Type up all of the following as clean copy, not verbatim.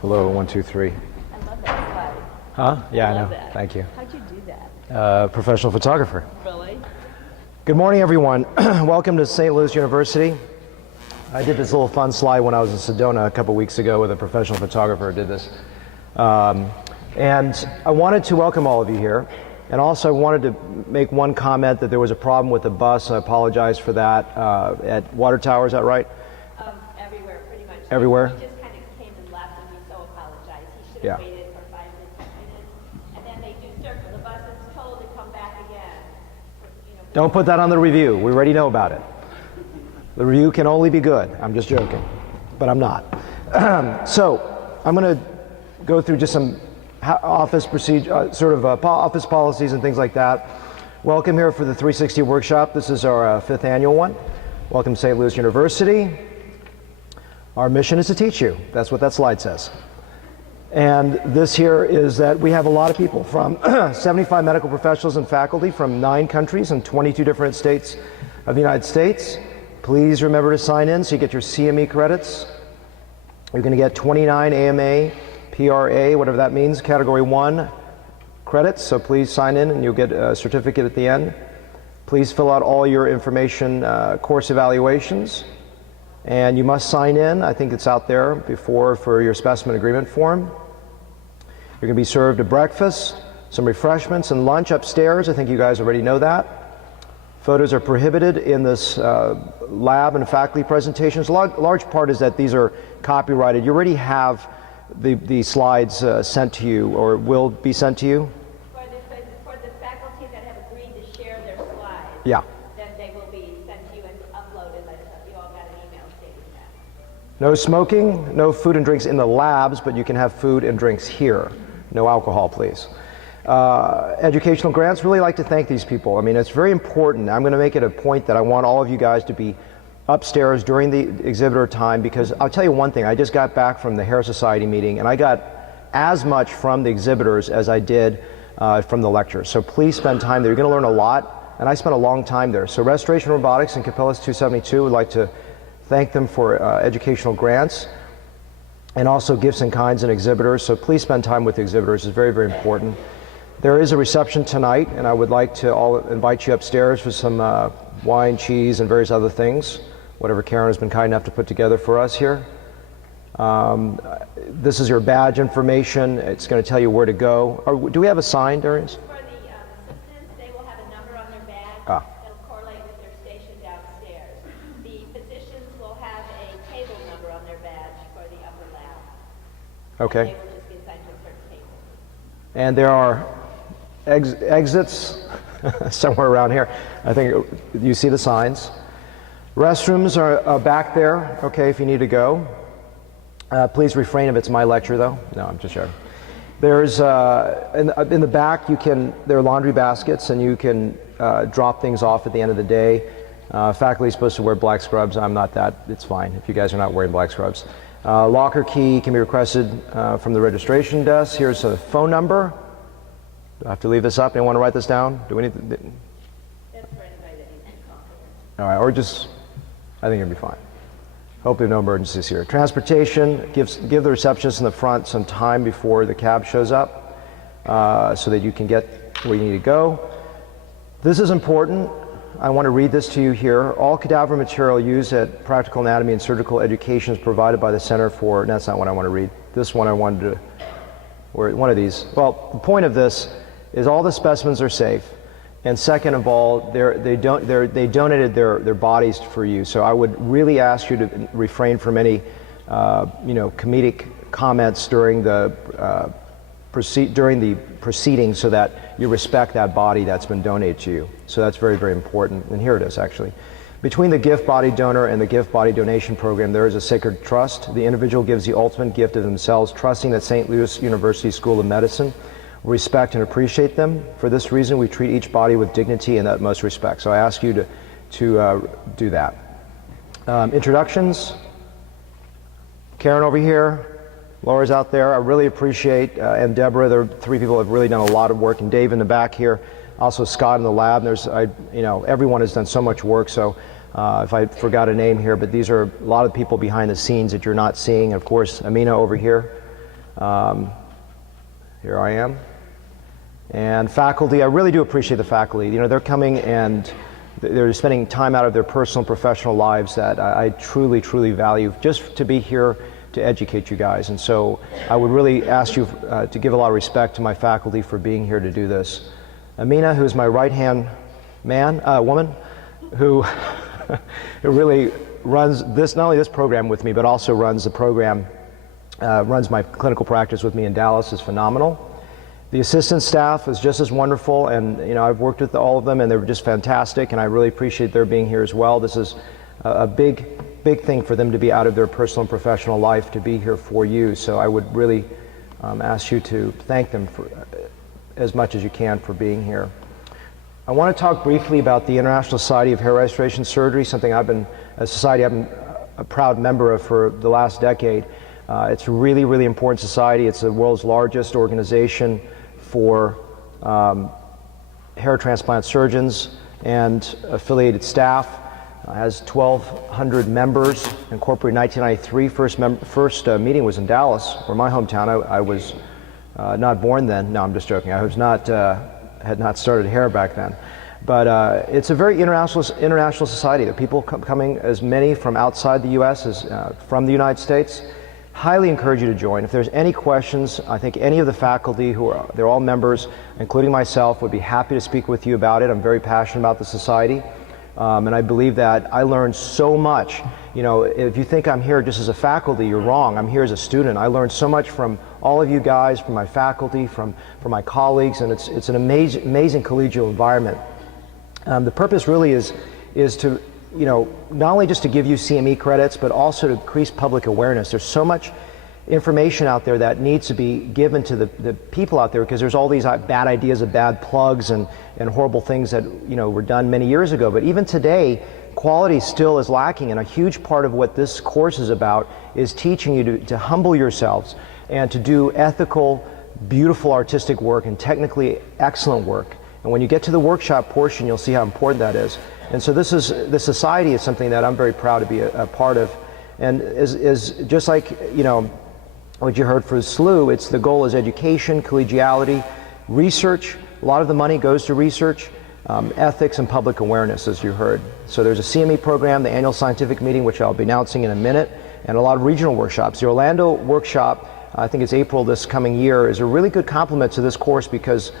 Hello, 1, 2, 3. I love that slide. Huh? Yeah, I know. That. Thank you. How'd you do that? Professional photographer. Really? Good morning, everyone. Welcome to St. Louis University. I did this little fun slide when I was in Sedona a couple weeks ago with a professional photographer who did this. And I wanted to welcome all of you here. And also I wanted to make one comment that there was a problem with the bus. I apologize for that. At Water Tower, is that right? Everywhere, pretty much. Everywhere? He just kind of came and left, and we so apologize. He should have waited for 5 to 10 minutes. And then they do circle. The bus is told to come back again. Don't put that on the review. We already know about it. The review can only be good. I'm just joking, but I'm not. So I'm going to go through just some office procedure, office policies and things like that. Welcome here for the 360 workshop. This is our 5th annual one. Welcome to St. Louis University. Our mission is to teach you. That's what that slide says. And this here is that we have a lot of people from 75 medical professionals and faculty from 9 countries and 22 different states of the United States. Please remember to sign in so you get your CME credits. You're going to get 29 AMA, PRA, whatever that means, Category 1 credits. So please sign in and you'll get a certificate at the end. Please fill out all your information course evaluations. And you must sign in. I think it's out there before for your specimen agreement form. You're going to be served a breakfast, some refreshments, and lunch upstairs. I think you guys already know that. Photos are prohibited in this lab and faculty presentations. A large part is that these are copyrighted. You already have the slides sent to you or will be sent to you. For the faculty that have agreed to share their slides, yeah, then they will be sent to you and uploaded. You all got an email stating that. No smoking, no food and drinks in the labs, but you can have food and drinks here. No alcohol, please. Educational grants, really like to thank these people. I mean, it's very important. I'm going to make it a point that I want all of you guys to be upstairs during the exhibitor time, because I'll tell you one thing, I just got back from the Hair Society meeting and I got as much from the exhibitors as I did from the lectures. So please spend time there. You're going to learn a lot, and I spent a long time there. So Restoration Robotics and Capellas 272 would like to thank them for educational grants and also gifts in kinds and exhibitors. So please spend time with the exhibitors. It's very, very important. There is a reception tonight, and I would like to all invite you upstairs for some wine, cheese, and various other things, whatever Karen has been kind enough to put together for us here. This is your badge information. It's going to tell you where to go. Do we have a sign, Darius? For the assistants, they will have a number on their badge that will correlate with their station downstairs. The physicians will have a table number on their badge for the upper lab. Okay. And they will just be assigned to a certain table. And there are exits somewhere around here. I think you see the signs. Restrooms are back there, okay, if you need to go. Please refrain if it's my lecture, though. No, I'm just joking. There's, in the back, there are laundry baskets, and you can drop things off at the end of the day. Faculty is supposed to wear black scrubs. I'm not that. It's fine if you guys are not wearing black scrubs. Locker key can be requested from the registration desk. Here's a phone number. Do I have to leave this up? Anyone want to write this down? Do we need to? That's for anybody that needs to call. All right, or just, I think it'll be fine. Hopefully no emergencies here. Transportation, give the receptionist in the front some time before the cab shows up so that you can get where you need to go. This is important. I want to read this to you here. All cadaver material used at practical anatomy and surgical education is provided by the Center for, that's not what I want to read. This one I wanted to, or one of these. Well, the point of this is all the specimens are safe. And second of all, they donated their bodies for you. So I would really ask you to refrain from any, comedic comments during the proceedings, so that you respect that body that's been donated to you. So that's very, very important. And here it is, actually. Between the gift body donor and the gift body donation program, there is a sacred trust. The individual gives the ultimate gift of themselves, trusting that St. Louis University School of Medicine will respect and appreciate them. For this reason, we treat each body with dignity and utmost respect. So I ask you to do that. Introductions. Karen over here, Laura's out there. I really appreciate, and Deborah, there are 3 people who have really done a lot of work, and Dave in the back here. Also Scott in the lab. Everyone has done so much work. So if I forgot a name here, but these are a lot of people behind the scenes that you're not seeing. Of course, Amina over here. Here I am. And faculty, I really do appreciate the faculty. You know, they're coming and they're spending time out of their personal and professional lives that I truly, truly value just to be here to educate you guys. And so I would really ask you to give a lot of respect to my faculty for being here to do this. Amina, who is my right-hand woman, who, who really runs this, not only this program with me, but also runs the program, runs my clinical practice with me in Dallas, is phenomenal. The assistant staff is just as wonderful, and you know, I've worked with all of them and they were just fantastic, and I really appreciate their being here as well. This is a big thing for them to be out of their personal and professional life to be here for you, so I would really ask you to thank them for, as much as you can for being here. I want to talk briefly about the International Society of Hair Restoration Surgery, something a society I've been a proud member of for the last decade. It's a really, really important society. It's the world's largest organization for hair transplant surgeons and affiliated staff. Has 1,200 members, incorporated in 1993. First meeting was in Dallas, or my hometown. I was not born then. No, I'm just joking. I was not, had not started hair back then. But it's a very international society. There are people coming, as many from outside the U.S. as from the United States. Highly encourage you to join. If there's any questions, I think any of the faculty they're all members, including myself, would be happy to speak with you about it. I'm very passionate about the society. And I believe that I learned so much. You know, if you think I'm here just as a faculty, you're wrong. I'm here as a student. I learned so much from all of you guys, from my faculty, from my colleagues, and it's an amazing collegial environment. The purpose really is to, you know, not only just to give you CME credits, but also to increase public awareness. There's so much information out there that needs to be given to the people out there, because there's all these bad ideas of bad plugs and horrible things that, you know, were done many years ago. But even today, quality still is lacking, and a huge part of what this course is about is teaching you to humble yourselves and to do ethical, beautiful artistic work and technically excellent work. And when you get to the workshop portion, you'll see how important that is. And so this society is something that I'm very proud to be a part of. And is just like, you know, what you heard for SLU, the goal is education, collegiality, research. A lot of the money goes to research, ethics, and public awareness, as you heard. So there's a CME program, the annual scientific meeting, which I'll be announcing in a minute, and a lot of regional workshops. The Orlando workshop, I think it's April this coming year, is a really good complement to this course, because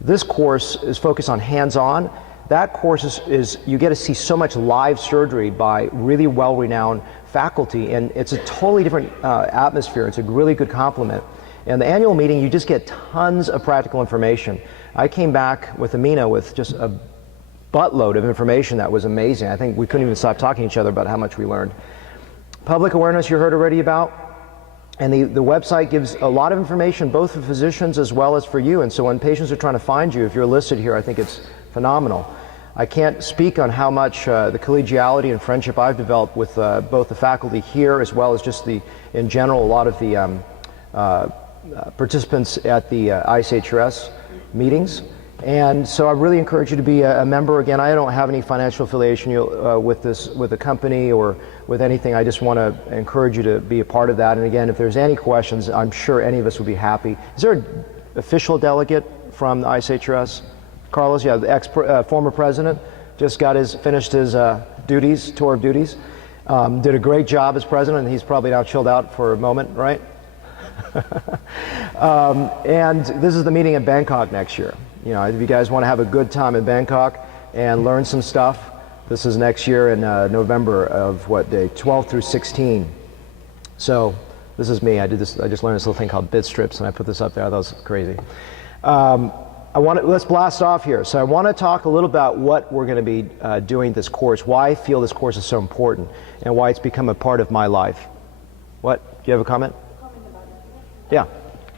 this course is focused on hands-on. That course is you get to see so much live surgery by really well-renowned faculty, and it's a totally different atmosphere. It's a really good complement. And the annual meeting, you just get tons of practical information. I came back with Amina with just a buttload of information that was amazing. I think we couldn't even stop talking to each other about how much we learned. Public awareness you heard already about. And the website gives a lot of information, both for physicians as well as for you. And so when patients are trying to find you, if you're listed here, I think it's phenomenal. I can't speak on how much the collegiality and friendship I've developed with both the faculty here, as well as just in general, a lot of the participants at the ISHRS meetings. And so I really encourage you to be a member. Again, I don't have any financial affiliation with the company or with anything. I just want to encourage you to be a part of that. And again, if there's any questions, I'm sure any of us would be happy. Is there an official delegate from the ISHRS? Carlos, yeah, the former president, just finished his tour of duties. Did a great job as president, and he's probably now chilled out for a moment, right? And this is the meeting in Bangkok next year. You know, if you guys want to have a good time in Bangkok and learn some stuff, this is next year in November of what day? 12 through 16. So this is me. I just learned this little thing called bit strips, and I put this up there. I thought it was crazy. Let's blast off here. So I want to talk a little about what we're going to be doing this course, why I feel this course is so important, and why it's become a part of my life. What? Do you have a comment? Yeah.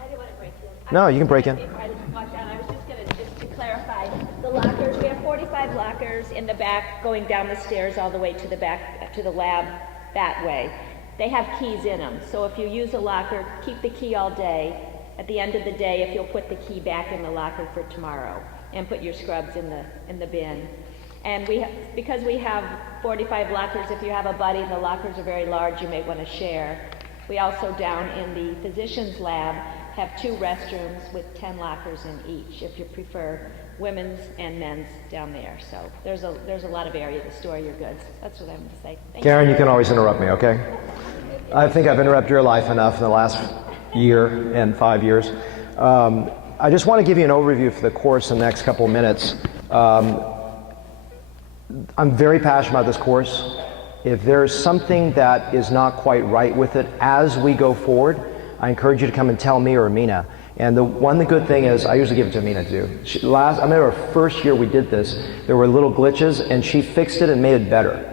I didn't want to break in. No, you can break in. I just walked down. I was just going to clarify the lockers. We have 45 lockers in the back going down the stairs all the way to the back to the lab that way. They have keys in them. So if you use a locker, keep the key all day. At the end of the day, if you'll put the key back in the locker for tomorrow and put your scrubs in the bin. And because we have 45 lockers, if you have a buddy and the lockers are very large, you may want to share. We also, down in the physician's lab, have 2 restrooms with 10 lockers in each, if you prefer women's and men's down there. So there's a lot of area to store your goods. That's what I'm going to say. Thank Karen, you can always interrupt me, okay? I think I've interrupted your life enough in the last year and 5 years. I just want to give you an overview for the course in the next couple of minutes. I'm very passionate about this course. If there's something that is not quite right with it as we go forward, I encourage you to come and tell me or Amina. And the good thing is, I usually give it to Amina too. I remember our first year we did this, there were little glitches and she fixed it and made it better.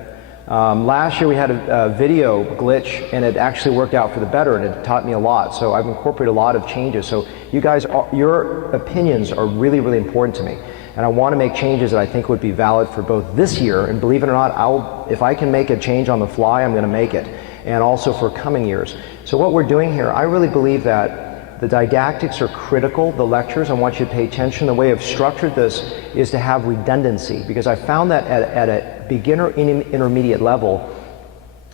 Last year we had a video glitch and it actually worked out for the better and it taught me a lot. So I've incorporated a lot of changes. So you guys, your opinions are really, really important to me. And I want to make changes that I think would be valid for both this year, and believe it or not, if I can make a change on the fly, I'm going to make it, and also for coming years. So what we're doing here, I really believe that the didactics are critical, the lectures, I want you to pay attention. The way I've structured this is to have redundancy, because I found that at a beginner intermediate level,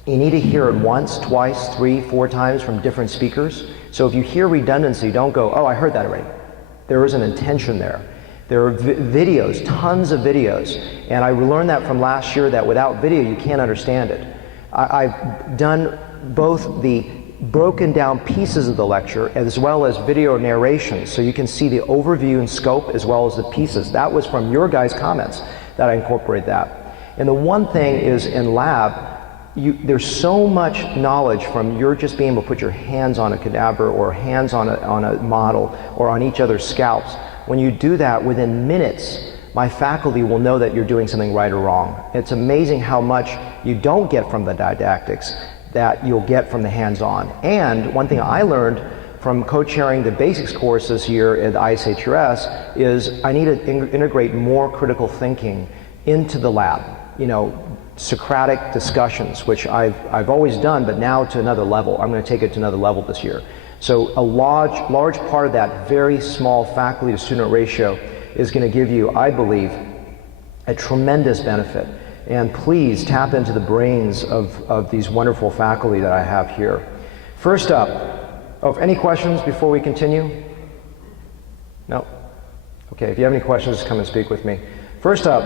you need to hear it once, twice, 3, 4 times from different speakers. So if you hear redundancy, don't go, oh, I heard that already. There is an intention there. There are videos, tons of videos, and I learned that from last year that without video you can't understand it. I've done both the broken down pieces of the lecture as well as video narration, so you can see the overview and scope as well as the pieces. That was from your guys' comments that I incorporate that. And the one thing is in lab, there's so much knowledge from your just being able to put your hands on a cadaver or hands on a model or on each other's scalps. When you do that, within minutes, my faculty will know that you're doing something right or wrong. It's amazing how much you don't get from the didactics that you'll get from the hands-on. And one thing I learned from co-chairing the basics course this year at ISHRS is I need to integrate more critical thinking into the lab. You know, Socratic discussions, which I've always done, but now to another level. I'm going to take it to another level this year. So a large part of that very small faculty to student ratio is going to give you, I believe, a tremendous benefit. And please tap into the brains of these wonderful faculty that I have here. First up, any questions before we continue? No? Okay, if you have any questions, come and speak with me. First up,